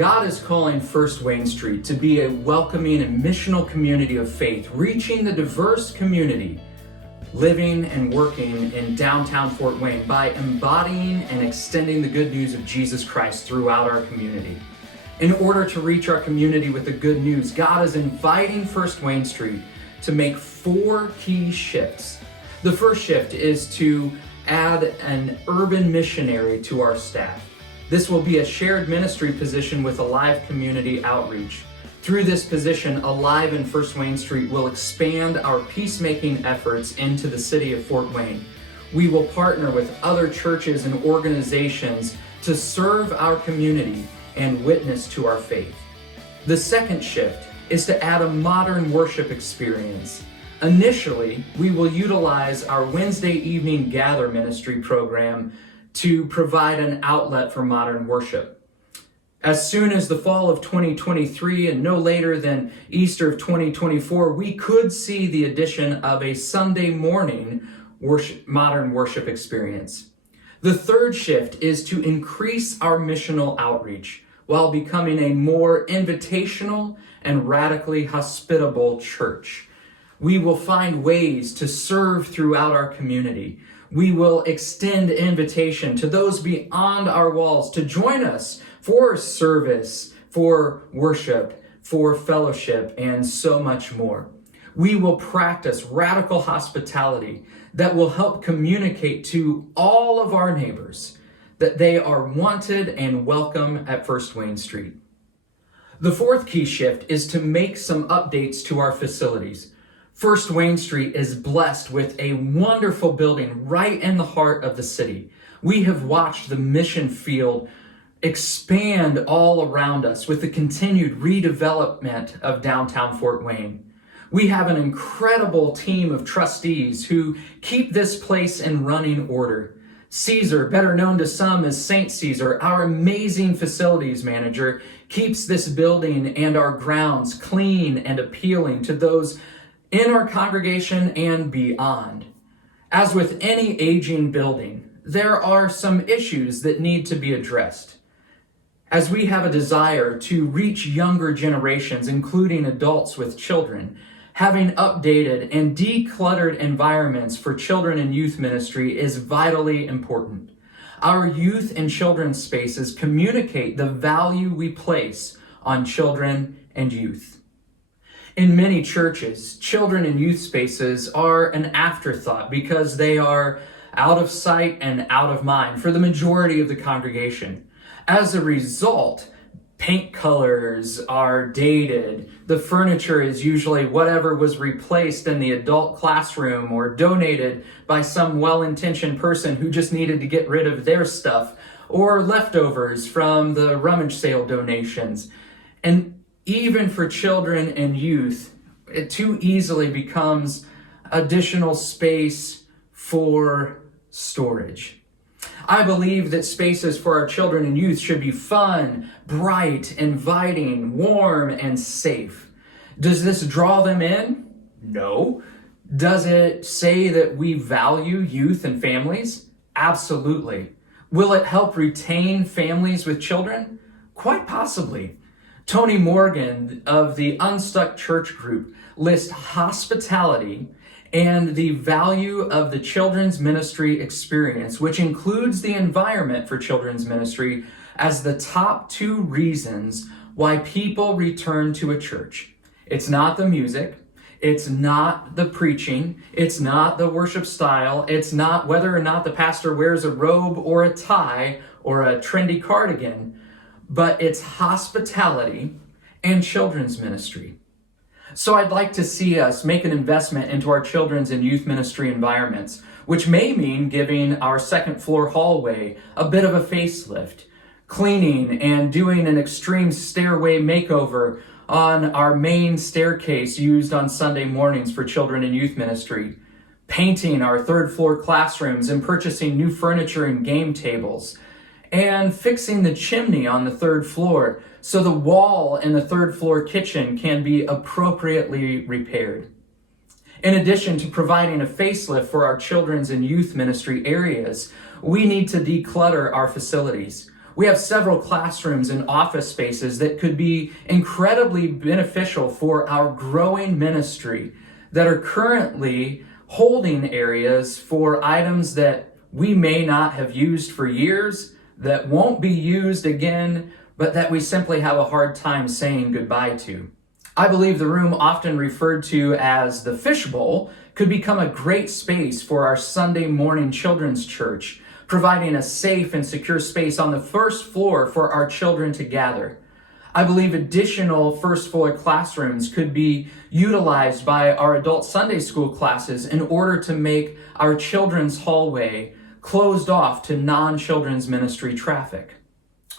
God is calling First Wayne Street to be a welcoming and missional community of faith, reaching the diverse community living and working in downtown Fort Wayne by embodying and extending the good news of Jesus Christ throughout our community. In order to reach our community with the good news, God is inviting First Wayne Street to make 4 key shifts. The first shift is to add an urban missionary to our staff. This will be a shared ministry position with Alive Community Outreach. Through this position, Alive in First Wayne Street will expand our peacemaking efforts into the city of Fort Wayne. We will partner with other churches and organizations to serve our community and witness to our faith. The second shift is to add a modern worship experience. Initially, we will utilize our Wednesday evening Gather ministry program to provide an outlet for modern worship. As soon as the fall of 2023 and no later than Easter of 2024, we could see the addition of a Sunday morning modern worship experience. The third shift is to increase our missional outreach while becoming a more invitational and radically hospitable church. We will find ways to serve throughout our community. We will extend invitation to those beyond our walls to join us for service, for worship, for fellowship, and so much more. We will practice radical hospitality that will help communicate to all of our neighbors that they are wanted and welcome at First Wayne Street. The fourth key shift is to make some updates to our facilities. First Wayne Street is blessed with a wonderful building right in the heart of the city. We have watched the mission field expand all around us with the continued redevelopment of downtown Fort Wayne. We have an incredible team of trustees who keep this place in running order. Caesar, better known to some as Saint Caesar, our amazing facilities manager, keeps this building and our grounds clean and appealing to those in our congregation and beyond. As with any aging building, there are some issues that need to be addressed. As we have a desire to reach younger generations, including adults with children, having updated and decluttered environments for children and youth ministry is vitally important. Our youth and children's spaces communicate the value we place on children and youth. In many churches, children and youth spaces are an afterthought because they are out of sight and out of mind for the majority of the congregation. As a result, paint colors are dated. The furniture is usually whatever was replaced in the adult classroom or donated by some well-intentioned person who just needed to get rid of their stuff, or leftovers from the rummage sale donations. And even for children and youth, it too easily becomes additional space for storage. I believe that spaces for our children and youth should be fun, bright, inviting, warm, and safe. Does this draw them in? No. Does it say that we value youth and families? Absolutely. Will it help retain families with children? Quite possibly. Tony Morgan of the Unstuck Church Group lists hospitality and the value of the children's ministry experience, which includes the environment for children's ministry, as the top 2 reasons why people return to a church. It's not the music, it's not the preaching, it's not the worship style, it's not whether or not the pastor wears a robe or a tie or a trendy cardigan, but it's hospitality and children's ministry. So I'd like to see us make an investment into our children's and youth ministry environments, which may mean giving our second floor hallway a bit of a facelift, cleaning and doing an extreme stairway makeover on our main staircase used on Sunday mornings for children and youth ministry, painting our third floor classrooms and purchasing new furniture and game tables, and fixing the chimney on the third floor so the wall in the third floor kitchen can be appropriately repaired. In addition to providing a facelift for our children's and youth ministry areas, we need to declutter our facilities. We have several classrooms and office spaces that could be incredibly beneficial for our growing ministry that are currently holding areas for items that we may not have used for years, that won't be used again, but that we simply have a hard time saying goodbye to. I believe the room often referred to as the fishbowl could become a great space for our Sunday morning children's church, providing a safe and secure space on the first floor for our children to gather. I believe additional first floor classrooms could be utilized by our adult Sunday school classes in order to make our children's hallway closed off to non-children's ministry traffic.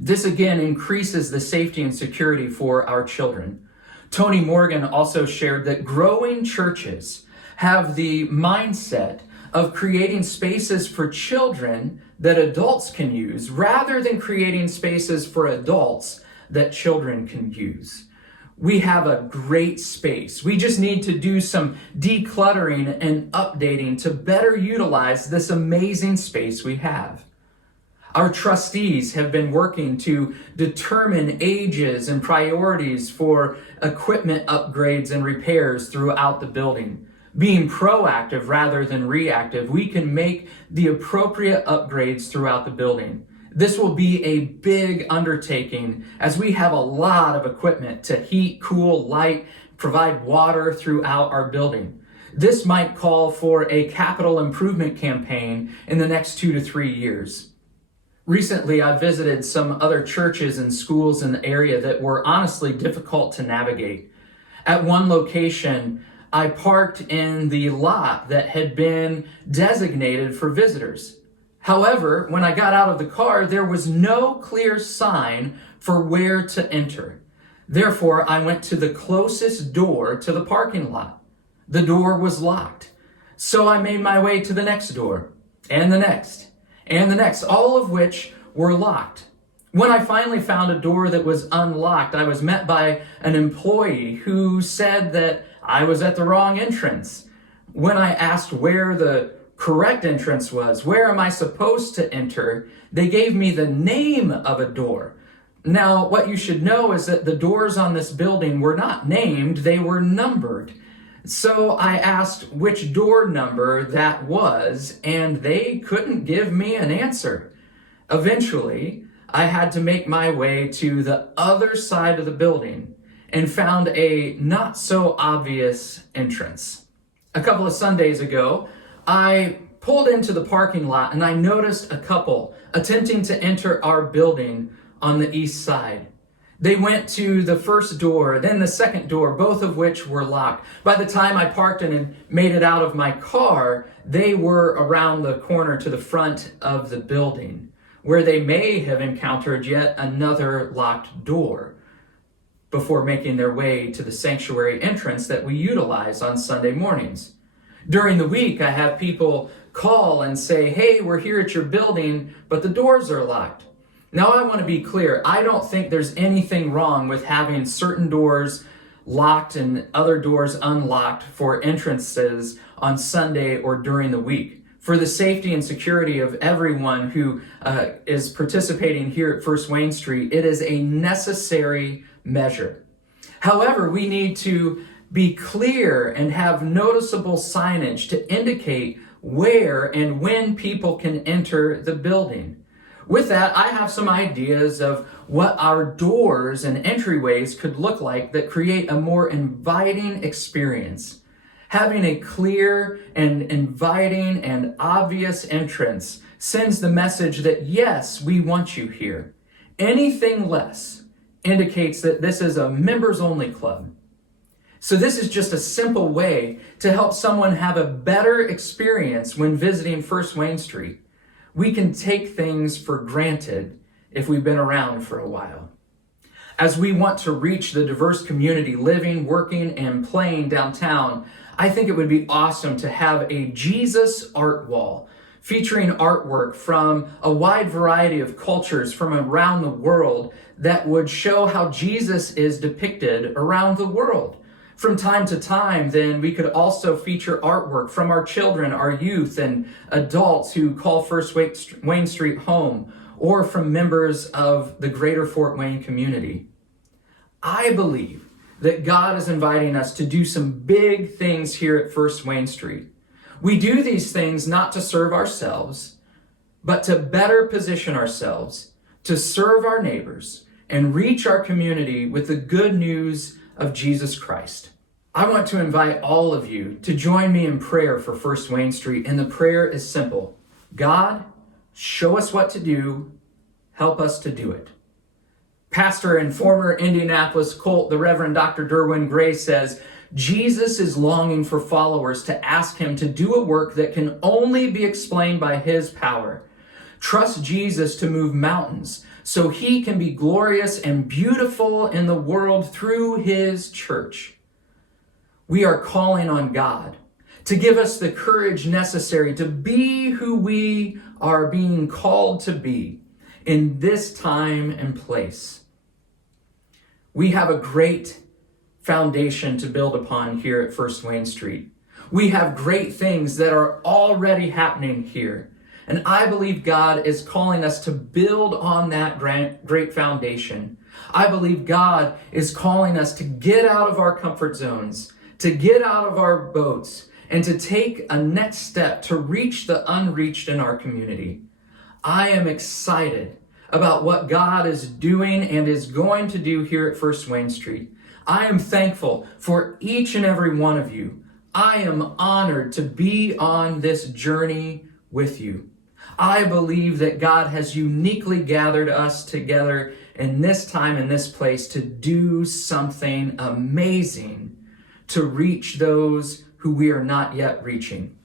This again increases the safety and security for our children. Tony Morgan also shared that growing churches have the mindset of creating spaces for children that adults can use rather than creating spaces for adults that children can use. We have a great space. We just need to do some decluttering and updating to better utilize this amazing space we have. Our trustees have been working to determine ages and priorities for equipment upgrades and repairs throughout the building. Being proactive rather than reactive, we can make the appropriate upgrades throughout the building. This will be a big undertaking as we have a lot of equipment to heat, cool, light, provide water throughout our building. This might call for a capital improvement campaign in the next 2 to 3 years. Recently, I visited some other churches and schools in the area that were honestly difficult to navigate. At one location, I parked in the lot that had been designated for visitors. However, when I got out of the car, there was no clear sign for where to enter. Therefore, I went to the closest door to the parking lot. The door was locked. So I made my way to the next door, and the next, and the next, all of which were locked. When I finally found a door that was unlocked, I was met by an employee who said that I was at the wrong entrance. When I asked where the correct entrance was, where am I supposed to enter, they gave me the name of a door. Now, what you should know is that the doors on this building were not named, they were numbered. So I asked which door number that was, and they couldn't give me an answer. Eventually, I had to make my way to the other side of the building and found a not so obvious entrance. A couple of Sundays ago, I pulled into the parking lot and I noticed a couple attempting to enter our building on the east side. They went to the first door, then the second door, both of which were locked. By the time I parked and had made it out of my car, they were around the corner to the front of the building, where they may have encountered yet another locked door before making their way to the sanctuary entrance that we utilize on Sunday mornings. During the week, I have people call and say, hey, we're here at your building, but the doors are locked. Now, I want to be clear. I don't think there's anything wrong with having certain doors locked and other doors unlocked for entrances on Sunday or during the week. For the safety and security of everyone who is participating here at First Wayne Street, it is a necessary measure. However, we need to be clear and have noticeable signage to indicate where and when people can enter the building. With that, I have some ideas of what our doors and entryways could look like that create a more inviting experience. Having a clear and inviting and obvious entrance sends the message that yes, we want you here. Anything less indicates that this is a members-only club. So this is just a simple way to help someone have a better experience when visiting First Wayne Street. We can take things for granted if we've been around for a while. As we want to reach the diverse community living, working, and playing downtown, I think it would be awesome to have a Jesus art wall featuring artwork from a wide variety of cultures from around the world that would show how Jesus is depicted around the world. From time to time, then, we could also feature artwork from our children, our youth, and adults who call First Wayne Street home, or from members of the greater Fort Wayne community. I believe that God is inviting us to do some big things here at First Wayne Street. We do these things not to serve ourselves, but to better position ourselves to serve our neighbors and reach our community with the good news of Jesus Christ. I want to invite all of you to join me in prayer for First Wayne Street, and the prayer is simple. God, show us what to do, help us to do it. Pastor and former Indianapolis Colt, the Reverend Dr. Derwin Gray, says, Jesus is longing for followers to ask him to do a work that can only be explained by his power. Trust Jesus to move mountains so he can be glorious and beautiful in the world through his church. We are calling on God to give us the courage necessary to be who we are being called to be in this time and place. We have a great foundation to build upon here at First Wayne Street. We have great things that are already happening here. And I believe God is calling us to build on that great foundation. I believe God is calling us to get out of our comfort zones, to get out of our boats, and to take a next step to reach the unreached in our community. I am excited about what God is doing and is going to do here at First Wayne Street. I am thankful for each and every one of you. I am honored to be on this journey with you. I believe that God has uniquely gathered us together in this time and this place to do something amazing to reach those who we are not yet reaching.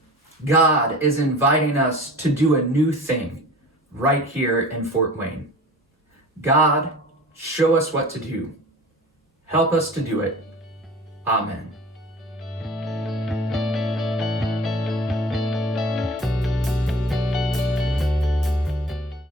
God is inviting us to do a new thing right here in Fort Wayne. God, show us what to do. Help us to do it. Amen.